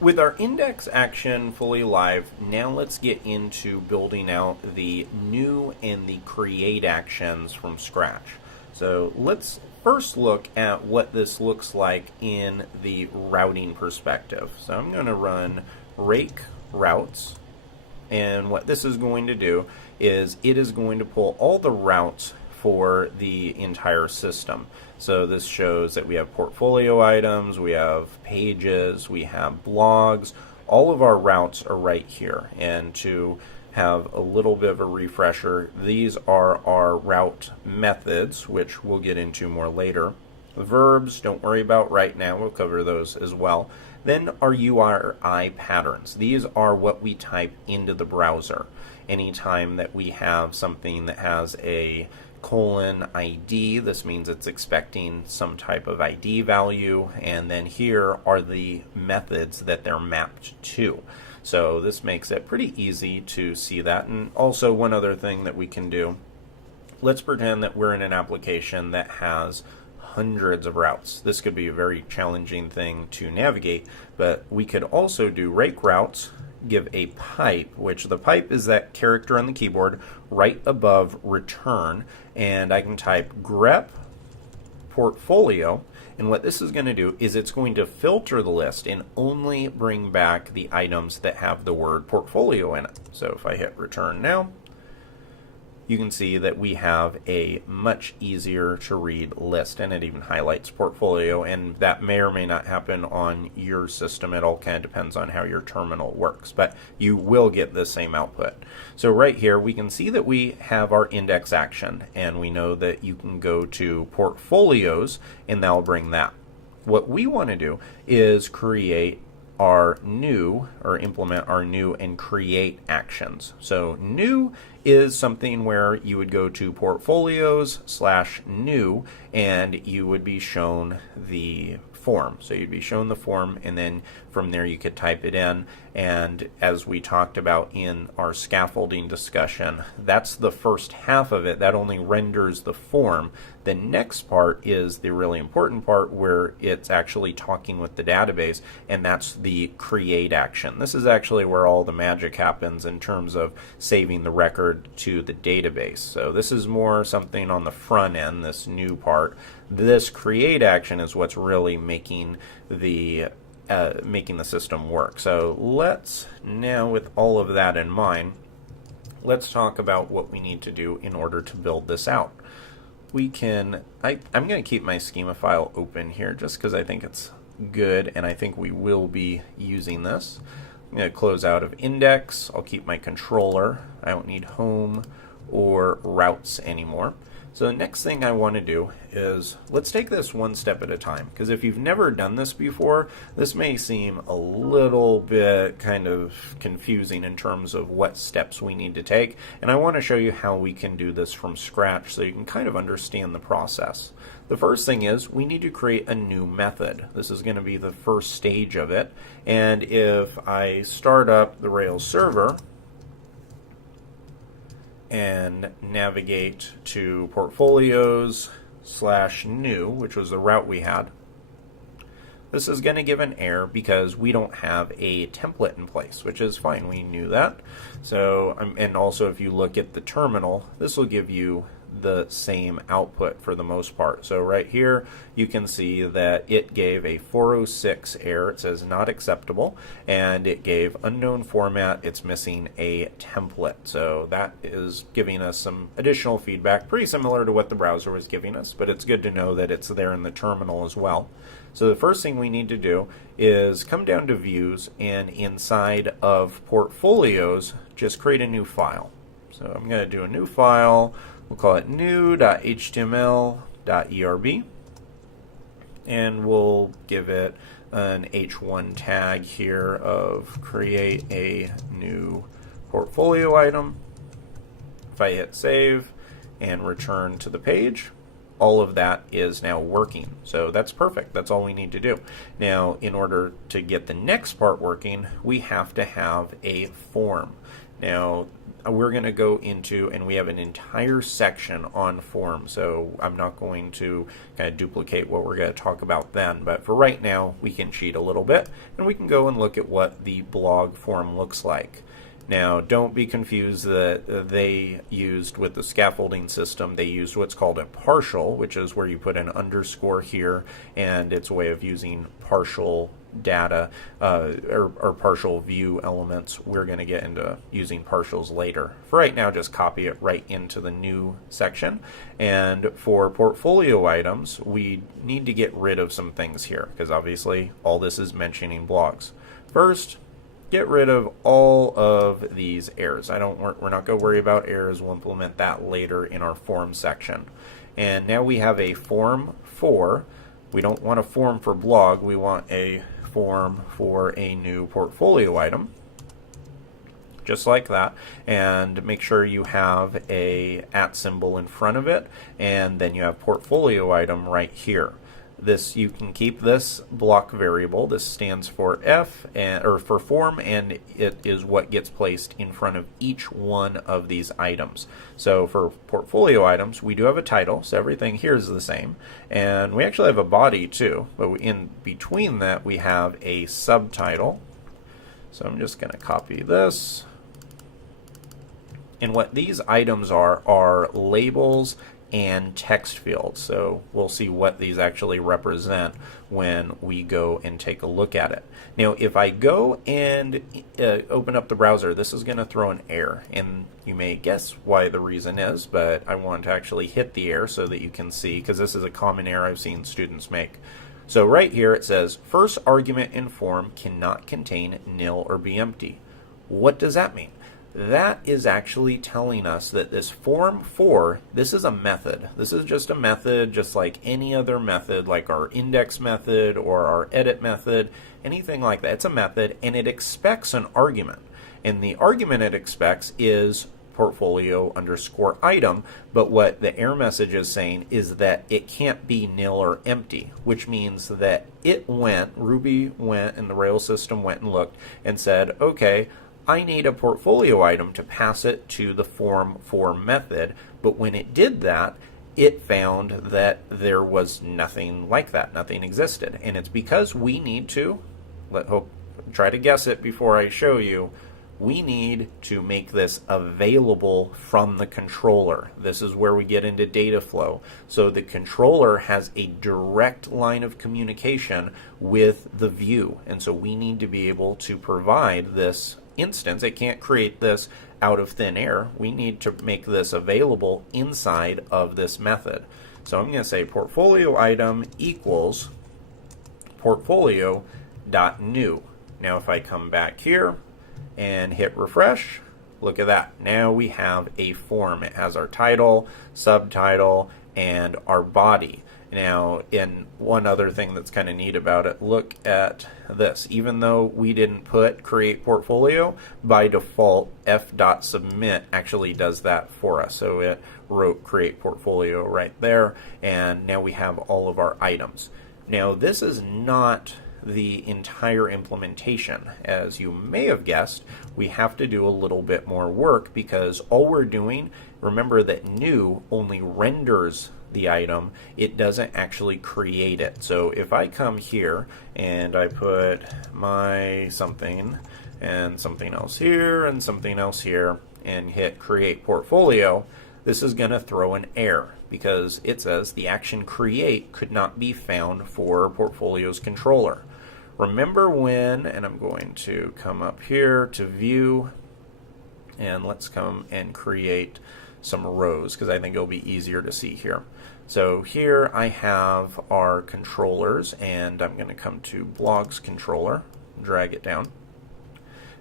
With our index action fully live, now let's get into building out the new and the create actions from scratch. So let's first look at what this looks like in the routing perspective. So I'm going to run rake routes, and what this is going to do is it is going to pull all the routes for the entire system. So this shows that we have portfolio items, we have pages, we have blogs. All of our routes are right here. And to have a little bit of a refresher, these are our route methods, which we'll get into more later. Verbs, don't worry about right now, we'll cover those as well. Then our URI patterns. These are what we type into the browser. Anytime that we have something that has a :ID, this means it's expecting some type of ID value, and then here are the methods that they're mapped to. So this makes it pretty easy to see that. And also one other thing that we can do, let's pretend that we're in an application that has hundreds of routes. This could be a very challenging thing to navigate, but we could also do rake routes, give a pipe, which the pipe is that character on the keyboard right above return, and I can type grep portfolio, and what this is going to do is it's going to filter the list and only bring back the items that have the word portfolio in it. So if I hit return now, you can see that we have a much easier to read list, and it even highlights portfolio, and that may or may not happen on your system. It all kind of depends on how your terminal works, but you will get the same output. So right here we can see that we have our index action, and we know that you can go to portfolios and that'll bring that. What we want to do is create our new, or implement our new and create actions. So new is something where you would go to portfolios/new and you would be shown the form. So you'd be shown the form, and then from there you could type it in. And as we talked about in our scaffolding discussion, that's the first half of it. That only renders the form. The next part is the really important part where it's actually talking with the database, and that's the create action. This is actually where all the magic happens in terms of saving the record to the database. So this is more something on the front end, this new part. This create action is what's really making the system work. So let's now, with all of that in mind, let's talk about what we need to do in order to build this out. We can, I'm going to keep my schema file open here just because I think it's good, and I think we will be using this. I'm going to close out of index. I'll keep my controller. I don't need home or routes anymore. So the next thing I want to do is, let's take this one step at a time, because if you've never done this before, this may seem a little bit kind of confusing in terms of what steps we need to take, and I want to show you how we can do this from scratch so you can kind of understand the process. The first thing is we need to create a new method. This is going to be the first stage of it, and if I start up the Rails server and navigate to portfolios/new, which was the route we had, this is going to give an error because we don't have a template in place, which is fine. We knew that. So, and also if you look at the terminal, this will give you the same output for the most part. So right here you can see that it gave a 406 error. It says not acceptable, and it gave unknown format. It's missing a template. So that is giving us some additional feedback, pretty similar to what the browser was giving us, but it's good to know that it's there in the terminal as well. So the first thing we need to do is come down to views, and inside of portfolios just create a new file. So I'm going to do a new file. We'll call it new.html.erb, and we'll give it an h1 tag here of create a new portfolio item. If I hit save and return to the page, all of that is now working. So that's perfect. That's all we need to do. Now, in order to get the next part working, we have to have a form. Now, we're going to go into, and we have an entire section on form, so I'm not going to kind of duplicate what we're going to talk about then, but for right now, we can cheat a little bit, and we can go and look at what the blog form looks like. Now, don't be confused that they used with the scaffolding system, they used what's called a partial, which is where you put an underscore here, and it's a way of using partial data or partial view elements. We're going to get into using partials later. For right now, just copy it right into the new section. And for portfolio items, we need to get rid of some things here, because obviously all this is mentioning blogs. First, get rid of all of these errors. We're not going to worry about errors. We'll implement that later in our form section. And now we have a form for, we don't want a form for blog, we want a form for a new portfolio item, just like that, and make sure you have a @ symbol in front of it, and then you have portfolio item right here. This, you can keep this block variable. This stands for F, or for form, and it is what gets placed in front of each one of these items. So for portfolio items, we do have a title, so everything here is the same, and we actually have a body too, but in between that we have a subtitle. So I'm just going to copy this, and what these items are labels and text fields. So we'll see what these actually represent when we go and take a look at it. Now, if I go and open up the browser, this is going to throw an error, and you may guess why the reason is, but I want to actually hit the error so that you can see, because this is a common error I've seen students make. So right here it says, first argument in form cannot contain nil or be empty. What does that mean? That is actually telling us that this form for, this is a method. This is just a method, just like any other method, like our index method or our edit method, anything like that. It's a method, and it expects an argument. And the argument it expects is portfolio underscore item, but what the error message is saying is that it can't be nil or empty, which means that Ruby went, and the Rails system went and looked and said, okay, I need a portfolio item to pass it to the form for method, but when it did that, it found that there was nothing like that, nothing existed. And it's because we need to, try to guess it before I show you, we need to make this available from the controller. This is where we get into data flow. So the controller has a direct line of communication with the view, and so we need to be able to provide this instance. It can't create this out of thin air. We need to make this available inside of this method. So I'm going to say portfolio item equals portfolio.new. Now if I come back here and hit refresh, look at that. Now we have a form. It has our title, subtitle, and our body. Now, in one other thing that's kind of neat about it, look at this. Even though we didn't put create portfolio, by default f.submit actually does that for us. So it wrote create portfolio right there, and now we have all of our items. Now, this is not the entire implementation. As you may have guessed, we have to do a little bit more work, because all we're doing, remember that new only renders the item, it doesn't actually create it. So if I come here and I put my something and something else here and something else here and hit create portfolio, this is going to throw an error, because it says the action create could not be found for portfolio's controller. Remember when, and I'm going to come up here to view, and let's come and create some rows, because I think it'll be easier to see here. So here I have our controllers, and I'm going to come to blogs controller, drag it down.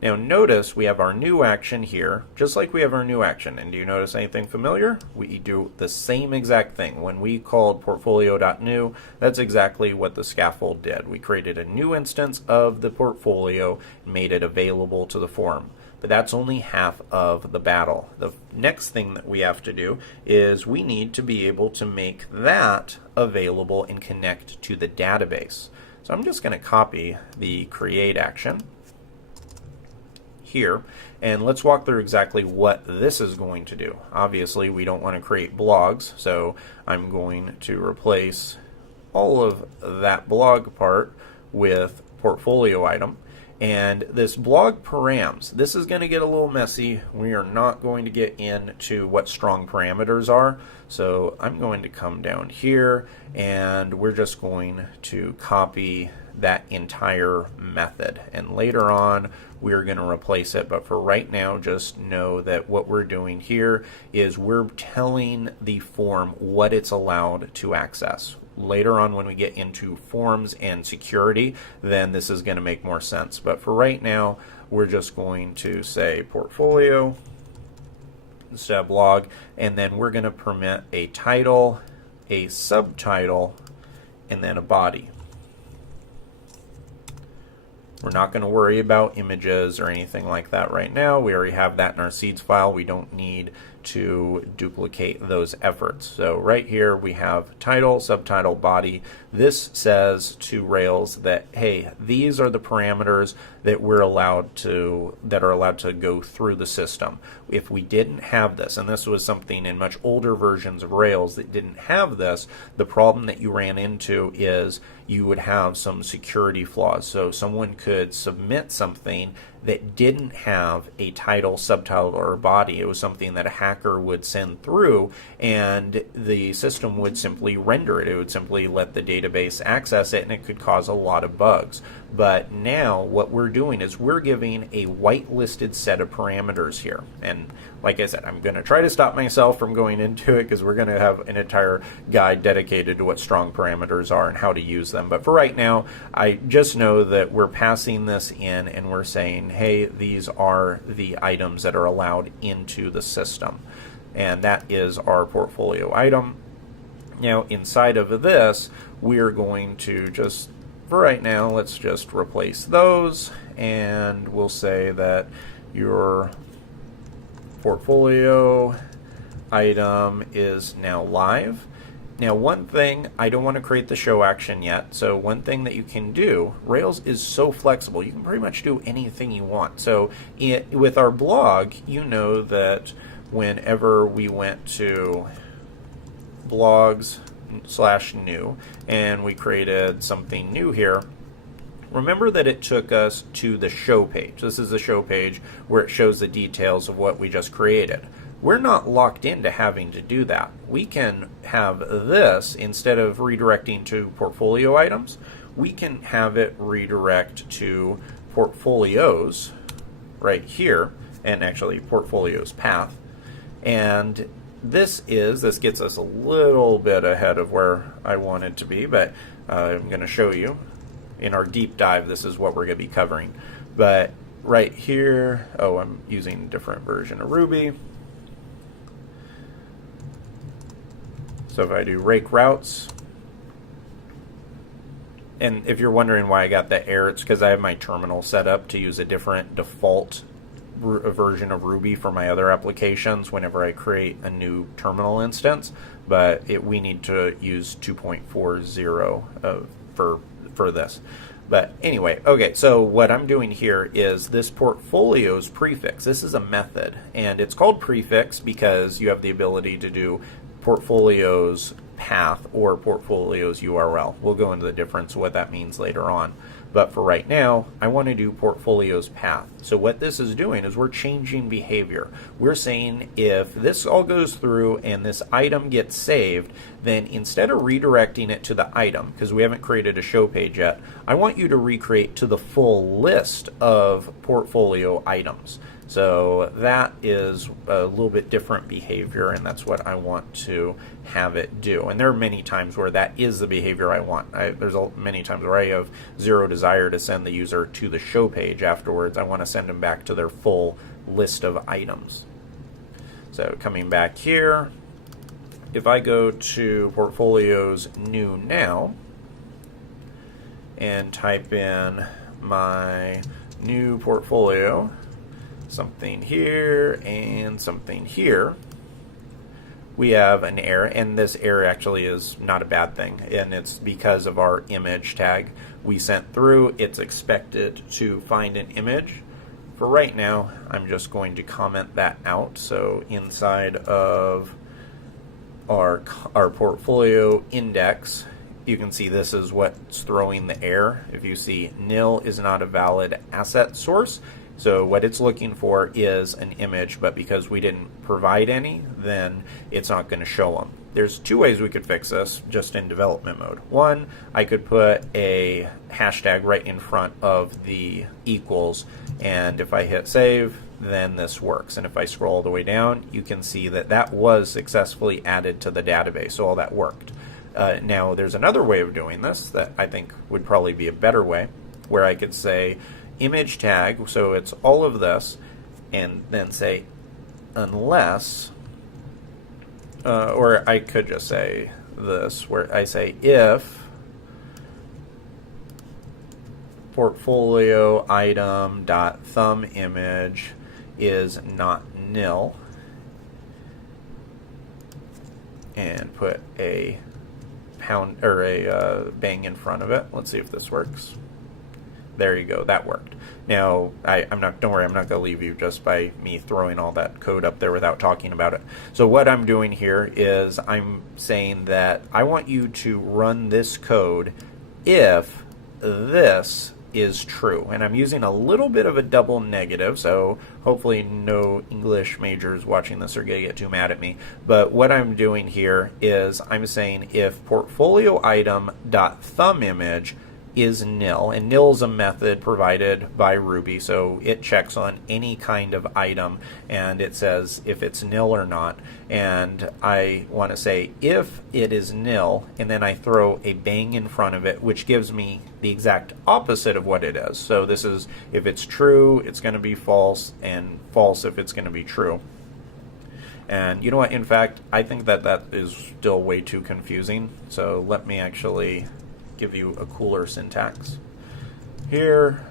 Now notice we have our new action here, just like we have our new action. And do you notice anything familiar? We do the same exact thing. When we called portfolio.new, that's exactly what the scaffold did. We created a new instance of the portfolio and made it available to the form. But that's only half of the battle. The next thing that we have to do is we need to be able to make that available and connect to the database. So I'm just going to copy the create action here. And let's walk through exactly what this is going to do. Obviously, we don't want to create blogs, so I'm going to replace all of that blog part with portfolio item. And this blog params, this is going to get a little messy. We are not going to get into what strong parameters are. So I'm going to come down here and we're just going to copy that entire method. And later on, we're going to replace it. But for right now, just know that what we're doing here is we're telling the form what it's allowed to access. Later on, when we get into forms and security, then this is going to make more sense. But for right now, we're just going to say portfolio instead of blog, and then we're going to permit a title, a subtitle, and then a body. We're not going to worry about images or anything like that right now. We already have that in our seeds file. We don't need to duplicate those efforts. So right here we have title, subtitle, body. This says to Rails that, hey, these are the parameters that we're allowed to, that are allowed to go through the system. If we didn't have this, and this was something in much older versions of Rails that didn't have this, the problem that you ran into is you would have some security flaws. So someone could submit something that didn't have a title, subtitle, or body. It was something that a hacker would send through, and the system would simply render it. It would simply let the database access it, and it could cause a lot of bugs. But now what we're doing is we're giving a whitelisted set of parameters here. And like I said, I'm going to try to stop myself from going into it because we're going to have an entire guide dedicated to what strong parameters are and how to use them. But for right now, I just know that we're passing this in and we're saying, hey, these are the items that are allowed into the system. And that is our portfolio item. Now, inside of this, we're going to just, for right now, let's just replace those, and we'll say that your portfolio item is now live. Now, one thing, I don't want to create the show action yet, so one thing that you can do, Rails is so flexible, you can pretty much do anything you want. So with our blog, you know that whenever we went to blogs/new and we created something new here, remember that it took us to the show page. This is the show page where it shows the details of what we just created. We're not locked into having to do that. We can have this, instead of redirecting to portfolio items, we can have it redirect to portfolios right here, and actually portfolios path. And this gets us a little bit ahead of where I wanted to be, but I'm going to show you. In our deep dive, this is what we're going to be covering. But right here, I'm using a different version of Ruby. So if I do rake routes, and if you're wondering why I got that error, it's because I have my terminal set up to use a different default version of Ruby for my other applications whenever I create a new terminal instance, but we need to use 2.40 for this. But anyway, okay, so what I'm doing here is this portfolio's prefix. This is a method, and it's called prefix because you have the ability to do portfolio's path or portfolio's URL. We'll go into the difference of what that means later on. But for right now, I want to do portfolio's path. So what this is doing is we're changing behavior. We're saying if this all goes through and this item gets saved, then instead of redirecting it to the item, because we haven't created a show page yet, I want you to recreate to the full list of portfolio items. So that is a little bit different behavior, and that's what I want to have it do. And there are many times where that is the behavior I want. There's many times where I have zero desire to send the user to the show page afterwards. I want to send them back to their full list of items. So coming back here, if I go to portfolios new now and type in my new portfolio, something here and something here, we have an error, and this error actually is not a bad thing, and it's because of our image tag we sent through. It's expected to find an image for right now, I'm just going to comment that out. So inside of our portfolio index, you can see this is what's throwing the error. If you see nil is not a valid asset source, so what it's looking for is an image, but because we didn't provide any, then it's not going to show them. There's two ways we could fix this just in development mode. One, I could put a hashtag right in front of the equals, and if I hit save, then this works. And if I scroll all the way down, you can see that that was successfully added to the database, so all that worked. Now, there's another way of doing this that I think would probably be a better way, where I could say image tag, so it's all of this, and then say unless, or I could just say this, where I say if portfolio item dot thumb image is not nil, and put a pound or a bang in front of it. Let's see if this works. There you go, that worked. Now, don't worry, I'm not going to leave you just by me throwing all that code up there without talking about it. So what I'm doing here is I'm saying that I want you to run this code if this is true. And I'm using a little bit of a double negative, so hopefully no English majors watching this are going to get too mad at me. But what I'm doing here is I'm saying if portfolio item dot thumb image is nil, and nil is a method provided by Ruby, so it checks on any kind of item and it says if it's nil or not, and I want to say if it is nil, and then I throw a bang in front of it, which gives me the exact opposite of what it is. So this is if it's true, it's going to be false, and false if it's going to be true. And you know what, in fact, I think that that is still way too confusing, so let me actually give you a cooler syntax. Here,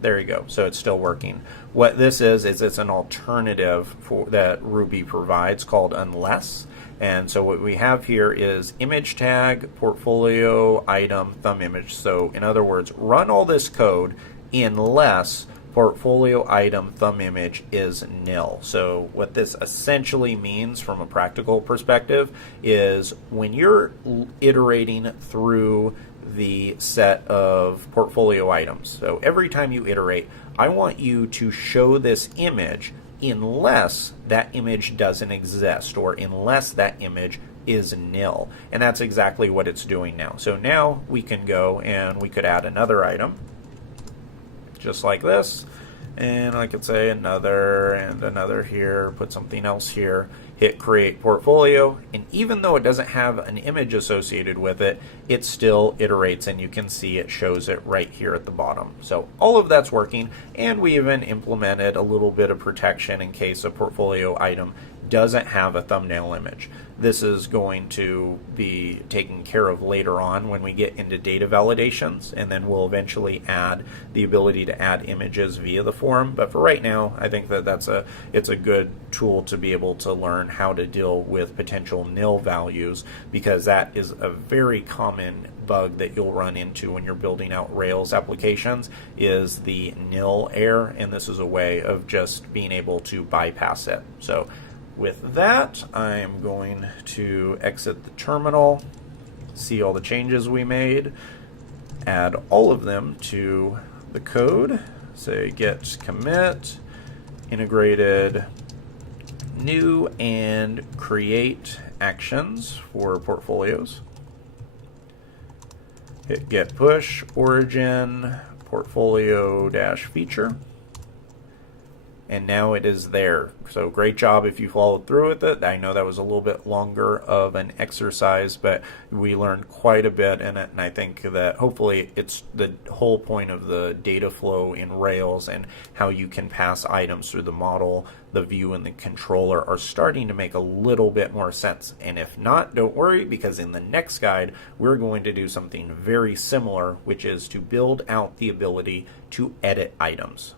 there you go. So it's still working. What this is it's an alternative that Ruby provides called unless. And so what we have here is image tag, portfolio, item, thumb image. So in other words, run all this code unless portfolio item thumb image is nil. So what this essentially means from a practical perspective is when you're iterating through the set of portfolio items, so every time you iterate, I want you to show this image unless that image doesn't exist or unless that image is nil. And that's exactly what it's doing now. So now we can go and we could add another item just like this, and I could say another and another here, put something else here, hit create portfolio, and even though it doesn't have an image associated with it, it still iterates, and you can see it shows it right here at the bottom. So all of that's working, and we even implemented a little bit of protection in case a portfolio item doesn't have a thumbnail image. This is going to be taken care of later on when we get into data validations, and then we'll eventually add the ability to add images via the form. But for right now, I think that it's a good tool to be able to learn how to deal with potential nil values, because that is a very common bug that you'll run into when you're building out Rails applications is the nil error, and this is a way of just being able to bypass it. So with that, I'm going to exit the terminal, see all the changes we made, add all of them to the code, say git commit, integrated new and create actions for portfolios, hit get push origin portfolio dash feature, and now it is there. So great job if you followed through with it. I know that was a little bit longer of an exercise, but we learned quite a bit in it, and I think that hopefully it's the whole point of the data flow in Rails and how you can pass items through the model, the view, and the controller are starting to make a little bit more sense. And if not, don't worry, because in the next guide we're going to do something very similar, which is to build out the ability to edit items.